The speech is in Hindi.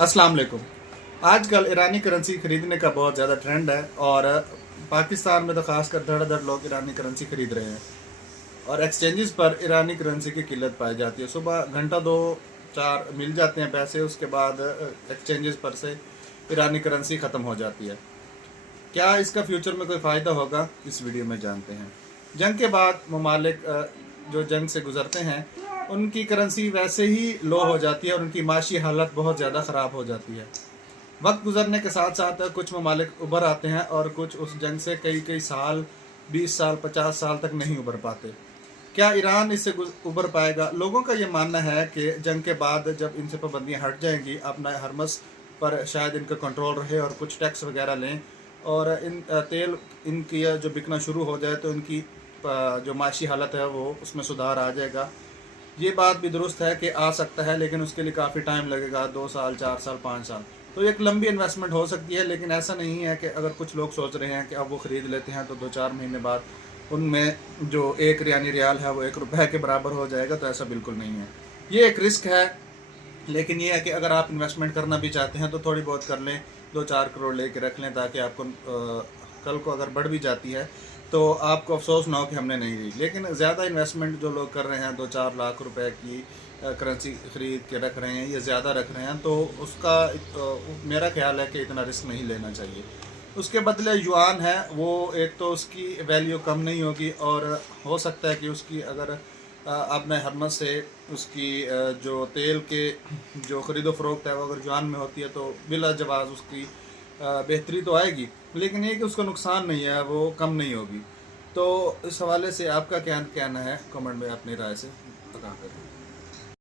अस्सलाम वालेकुम। आजकल ईरानी करेंसी खरीदने का बहुत ज़्यादा ट्रेंड है और पाकिस्तान में तो खासकर धड़ाधड़ लोग ईरानी करेंसी खरीद रहे हैं और एक्सचेंजेस पर ईरानी करेंसी की किल्लत पाई जाती है। सुबह घंटा दो चार मिल जाते हैं पैसे, उसके बाद एक्सचेंजेस पर से ईरानी करेंसी ख़त्म हो जाती है। क्या इसका फ्यूचर में कोई फ़ायदा होगा, इस वीडियो में जानते हैं। जंग के बाद ममालिक जो जंग से गुजरते हैं उनकी करेंसी वैसे ही लो हो जाती है और उनकी माशी हालत बहुत ज़्यादा ख़राब हो जाती है। वक्त गुजरने के साथ साथ कुछ ममालिक उभर आते हैं और कुछ उस जंग से कई कई साल, 20 साल, 50 साल तक नहीं उभर पाते। क्या ईरान इससे उभर पाएगा? लोगों का ये मानना है कि जंग के बाद जब इनसे पाबंदियाँ हट जाएंगी, अपना हरमस पर शायद इनका कंट्रोल रहे और कुछ टैक्स वगैरह लें और इन तेल इनकी जो बिकना शुरू हो जाए तो इनकी जो माशी हालत है वो उसमें सुधार आ जाएगा। ये बात भी दुरुस्त है कि आ सकता है, लेकिन उसके लिए काफ़ी टाइम लगेगा, 2 साल, 4 साल, 5 साल। तो एक लंबी इन्वेस्टमेंट हो सकती है, लेकिन ऐसा नहीं है कि अगर कुछ लोग सोच रहे हैं कि अब वो ख़रीद लेते हैं तो 2-4 महीने बाद उनमें जो एक ईरानी रियाल है वो 1 रुपये के बराबर हो जाएगा, तो ऐसा बिल्कुल नहीं है। ये एक रिस्क है, लेकिन ये है कि अगर आप इन्वेस्टमेंट करना भी चाहते हैं तो थोड़ी बहुत कर लें, 2-4 करोड़ लेके रख लें, ताकि आपको कल को अगर बढ़ भी जाती है तो आपको अफसोस ना हो कि हमने नहीं ली। लेकिन ज़्यादा इन्वेस्टमेंट जो लोग कर रहे हैं, 2-4 लाख रुपए की करेंसी ख़रीद के रख रहे हैं या ज़्यादा रख रहे हैं, तो उसका मेरा ख्याल है कि इतना रिस्क नहीं लेना चाहिए। उसके बदले युआन है, वो एक तो उसकी वैल्यू कम नहीं होगी और हो सकता है कि उसकी अगर आपने हरमत से उसकी जो तेल के जो ख़रीदो फ़रोख्त है वो अगर युआन में होती है तो बिला जवाज़ उसकी बेहतरी तो आएगी, लेकिन ये कि उसका नुकसान नहीं है, वो कम नहीं होगी। तो इस हवाले से आपका क्या कहना है, कमेंट में अपनी राय से बता करें।